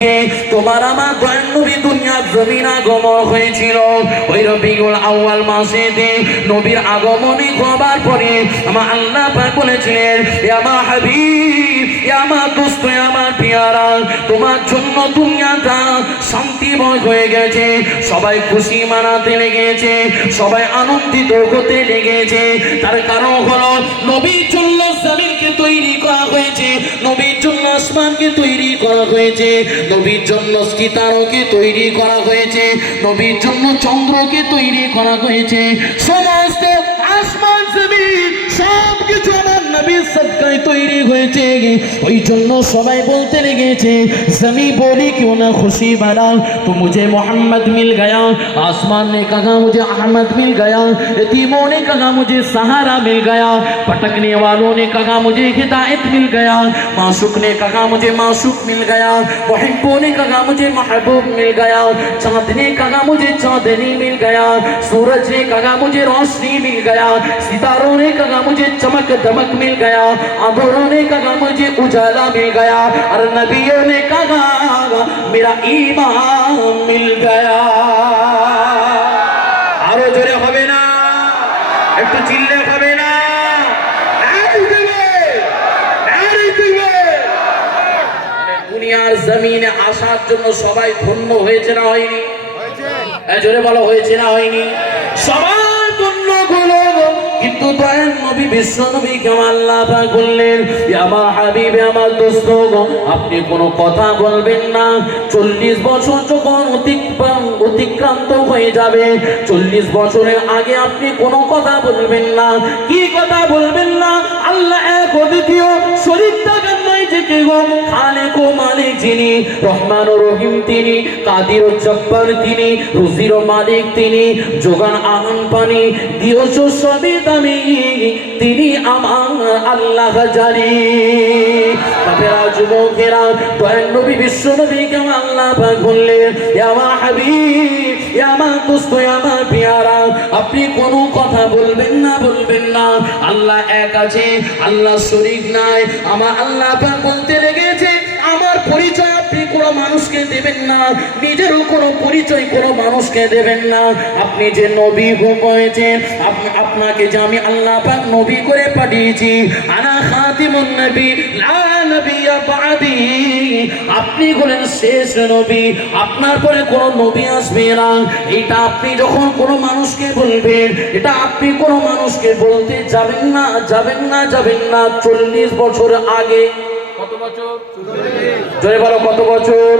তোমার আমার নবী দুনিয়ার জমিন আগমন হয়েছিল। ওই রবিউল আউয়াল মাসেতে নবীর আগমনে হবার পরে আমার আল্লাহ পাক বলেছিলেন আমার হাবিব আমার দোস্ত আমার পিয়ারা, তোমার জন্য দুনিয়াটা শান্তিময় হয়ে গেছে। সবাই খুশি মানাতে লেগেছে, সবাই আনন্দিত হতে লেগেছে। তার কারণ হলো নবীর জন্য জমিনকে আসমানকে তৈরি করা হয়েছে, নবীর জন্য স্কিতারকে তৈরি করা হয়েছে, নবীর জন্য চন্দ্রকে তৈরি করা হয়েছে। সমস্ত আসমান জমিন সব কিছু আমার নবীর সদকায় তৈরি হয়েছে ওই জন্য সবাই বলতে লেগেছে জমি बोली क्यों ना खुशी भरा तो मुझे मोहम्मद मिल गया आसमान ने कहा मुझे अहमद मिल गया यतीमों ने कहा मुझे सहारा मिल गया भटकने वालों ने कहा मुझे हिदायत मिल गया माशुक ने कहा मुझे माशुक मिल गया मुहिब्बों ने कहा मुझे महबूब मिल गया चांद ने कहा मुझे चांदनी मिल गया सूरज ने कहा मुझे रोशनी मिल गया सितारों ने कहा मुझे चमक दमक मिल गया अंधेरों ने कहा मुझे उजाला मिल गया और नबियों ने कहा मेरा ईमान मिल गया আরো জোরে হবে না একটু চিল্লে হবে না এই দিবে, এই দিবে। মানে দুনিয়ার জমিনে আসার জন্য সবাই ধন্য হয়েছে না হয়নি এই জোরে বলো হয়েছে না হয়নি সবাই ধন্য গুলো কিন্তু দয়াল নবী বিশ্ব নবী কেমন আল্লাহ পাক বললেন, "এ আমার হাবিবে আমার দোস্ত আপনি কোনো কথা বলবেন না। চল্লিশ বছর যখন অতিক্রান্ত হয়ে যাবে, চল্লিশ বছরের আগে আপনি কোনো কথা বলবেন না। কি কথা বলবেন না? আল্লাহ এক অদ্বিতীয় শরীর থাকেন নয় যে কেউ মালিক যিনি রহমান ও রহিম তিনি, কাদির জব্বার তিনি, রুজির মালিক তিনি, যোগান আহান পানি দিয়স সবই দামি, তিনি আমার আল্লাহ জানি। বাপেরা, যুবকেরা, দয়াল নবী, বিশ্ব নবীকে আল্লাহ পাক বললেন "এ আমার হাবিব আমার দোস্ত আমার পেয়ারা, আপনি কোনো কথা বলবেন না বলবেন না। আল্লাহ এক আছে, আল্লাহ শরীক নাই। আমার আল্লাহ পাক বলতে লেগেছে আমার পরিচয় আপনি কোনো মানুষকে দেবেন না। নিজেরও কোনো পরিচয় কোনো মানুষকে দেবেন না। আপনি যে নবী হয়েছেন আপ- আপনাকে যে আমি আল্লাহ পাক নবী করে পাঠিয়েছি, আনা খাতিমুন নবী আপনি হলেন শেষ নবী, আপনার পরে কোনো নবী আসবে না। এটা আপনি যখন কোনো মানুষকে বলবেন, এটা আপনি কোনো মানুষকে বলতে যাবেন না যাবেন না যাবেন না। চল্লিশ বছর আগে কত বছর? জয় বলো কত বছর?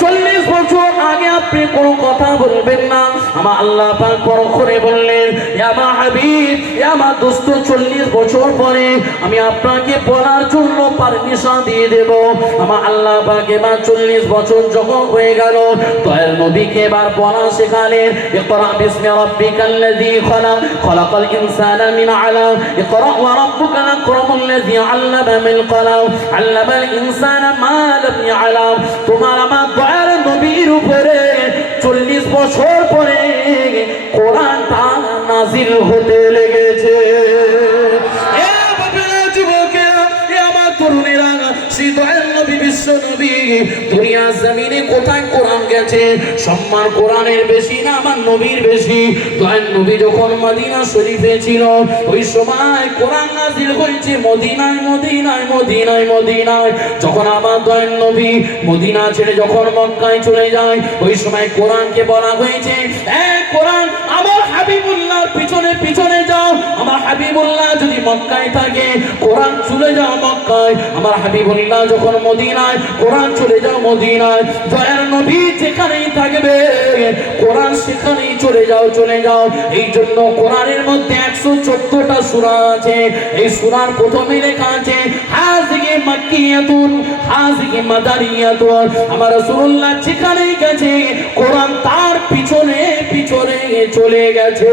চল্লিশ বছর। আগে আপনি কোনো কথা বলবেন না। আমার আল্লাহ পাক বড় করে বললেন "এ আমার হাবিব আমার দোস্ত চল্লিশ বছর পরে আমি আপনাকে বলার জন্য পারমিশন দিয়ে দেব। আমার আল্লাহ পাক এবার চল্লিশ বছর যখন হয়ে গেল। দয়াল নবীকে এবার বলা শেখালেন, ইকরা বিসমি রাব্বিকাল্লাযী খলাক খলাকাল ইনসানা মিন আলাক ইকরা ওয়া রাব্বুকাল আকরামুল্লাযী আল্লামা বিল কলাম আল্লামাল ইনসানা মা লাম ইয়ালাম। তোমার আমার দয়াল নবীর উপরে চল্লিশ বছর পরে কোরআনটা নাজিল হতে লেগেছে। নবী বিশ্ব নবী, দুনিয়া জমিনে কোথায় কোরআন গেছে? সম্মান কোরআনের বেশি না আমার নবীর বেশি? দয়াল নবী যখন মদিনা শরীফে ছিল, ওই সময় কোরআন নাজিল হয়েছে মদিনায় মদিনায় মদিনায় মদিনায়। যখন আমার দয়াল নবী মদিনা ছেড়ে যখন মক্কায় চলে যায়, ওই সময় কোরআনকে বলা হয়েছে, এ কোরআন, আমার হাবিবুল্লাহর পিছনে পিছনে যাও। হাবিবুল্লাহ যদি মক্কায় থাকে, কোরআন চলে যাও মক্কায়। আমার হাবিবুল্লাহ যখন মদিনায়, কোরআন চলে যাও মদিনায়, দয়ার নবী যেখানেই থাকবে, কোরআন সেখানেই চলে যাও চলে যাও। এই জন্য কোরআনের মধ্যে একশো চোদ্দটা সুরা আছে। এই সুরার প্রথমে লেখা আছে হাজিকে মাক্কিয়াতুন হাজিকে মাদারিয়াতুন। আমার রাসূলুল্লাহ যেখানেই গেছে, কোরআন তার পিছনে পিছনে চলে গেছে।